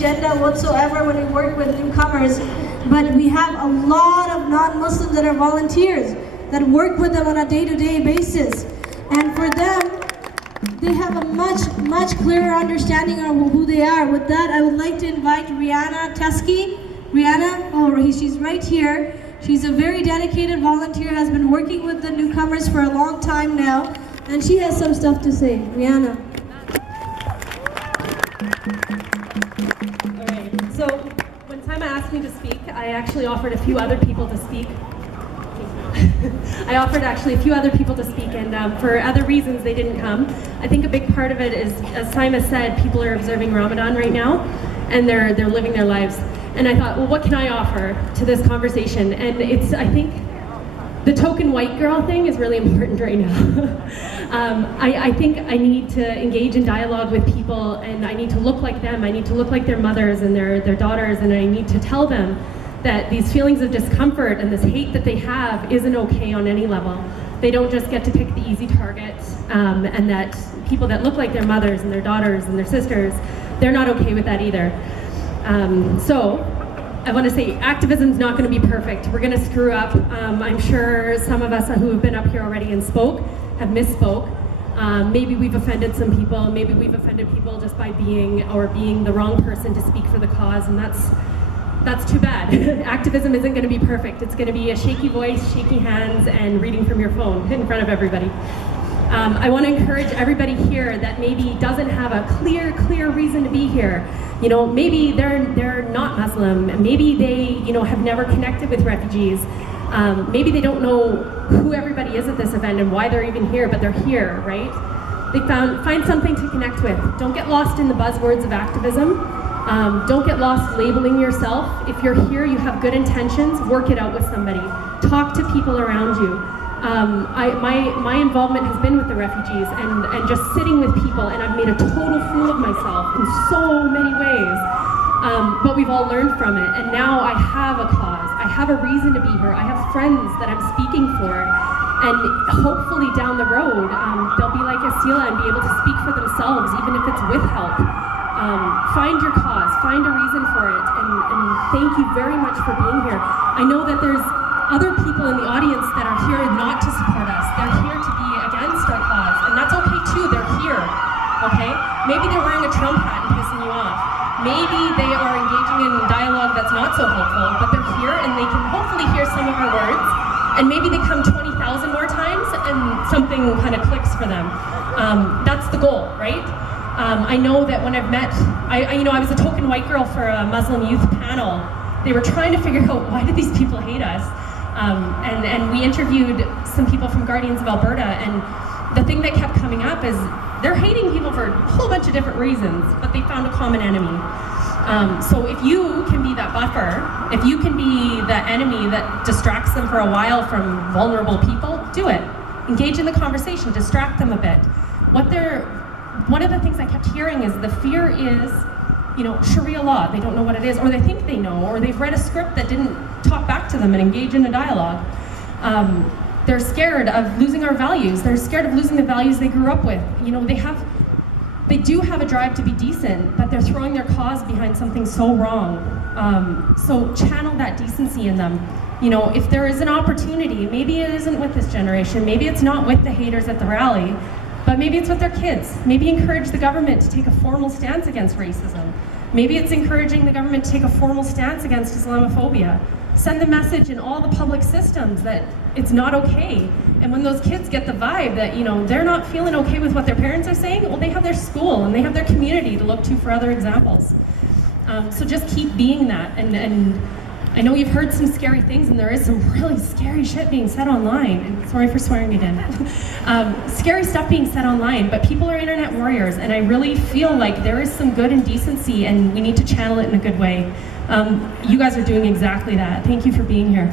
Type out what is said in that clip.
agenda whatsoever when we work with newcomers, but we have a lot of non-Muslims that are volunteers that work with them on a day-to-day basis. And for them, they have a much clearer understanding of who they are. With that, I would like to invite Reanna Teskey. Reanna, she's right here. She's a very dedicated volunteer, has been working with the newcomers for a long time now, and she has some stuff to say. Reanna. All right, so when Tima asked me to speak, I actually offered a few other people to speak. I offered actually a few other people to speak, and for other reasons they didn't come. I think a big part of it is, as Tima said, people are observing Ramadan right now, and they're living their lives. And I thought, well, what can I offer to this conversation? And it's, I think, the token white girl thing is really important right now. I think I need to engage in dialogue with people, and I need to look like them. I need to look like their mothers and their daughters, and I need to tell them that these feelings of discomfort and this hate that they have isn't okay on any level. They don't just get to pick the easy targets, and that people that look like their mothers and their daughters and their sisters, they're not okay with that either. So I want to say activism's not going to be perfect. We're going to screw up. I'm sure some of us who have been up here already and spoke have misspoke. Maybe we've offended some people. Maybe we've offended people just by being the wrong person to speak for the cause, and that's too bad. Activism isn't going to be perfect. It's going to be a shaky voice, shaky hands, and reading from your phone in front of everybody. I want to encourage everybody here that maybe doesn't have a clear reason to be here. You know, maybe they're not Muslim. Maybe they, have never connected with refugees. Maybe they don't know who everybody is at this event and why they're even here, but they're here, right? They find something to connect with. Don't get lost in the buzzwords of activism. Don't get lost labeling yourself. If you're here, you have good intentions, work it out with somebody. Talk to people around you. My involvement has been with the refugees and just sitting with people, and I've made a total fool of myself in so many ways. But we've all learned from it, and now I have a cause. I have a reason to be here. I have friends that I'm speaking for, and hopefully down the road, they'll be like Asila and be able to speak for themselves, even if it's with help. Find your cause, find a reason for it, and thank you very much for being here. I know that there's other people in the audience that are here not to support us. They're here to be against our cause, and that's okay too. They're here, okay? Maybe they're wearing a Trump hat and pissing you off. Maybe they are engaging in dialogue that's not so helpful, but they're here and they can hopefully hear some of our words, and maybe they come 20,000 more times and something kind of clicks for them. That's the goal, right? I know that when I've met, I was a token white girl for a Muslim youth panel. They were trying to figure out, why did these people hate us? And we interviewed some people from Guardians of Alberta, and the thing that kept coming up is they're hating people for a whole bunch of different reasons, but they found a common enemy. So if you can be that buffer, if you can be the enemy that distracts them for a while from vulnerable people, do it. Engage in the conversation, distract them a bit. One of the things I kept hearing is the fear is, Sharia law. They don't know what it is, or they think they know, or they've read a script that didn't talk back to them and engage in a dialogue. They're scared of losing our values. They're scared of losing the values they grew up with. They do have a drive to be decent, but they're throwing their cause behind something so wrong. So channel that decency in them. If there is an opportunity, maybe it isn't with this generation, maybe it's not with the haters at the rally, but maybe it's with their kids. Maybe encourage the government to take a formal stance against racism. Maybe it's encouraging the government to take a formal stance against Islamophobia. Send the message in all the public systems that it's not okay. And when those kids get the vibe that, they're not feeling okay with what their parents are saying, well, they have their school and they have their community to look to for other examples. So just keep being that. And I know you've heard some scary things, and there is some really scary shit being said online. And sorry for swearing again. Scary stuff being said online, but people are internet warriors, and I really feel like there is some good and decency, and we need to channel it in a good way. You guys are doing exactly that. Thank you for being here.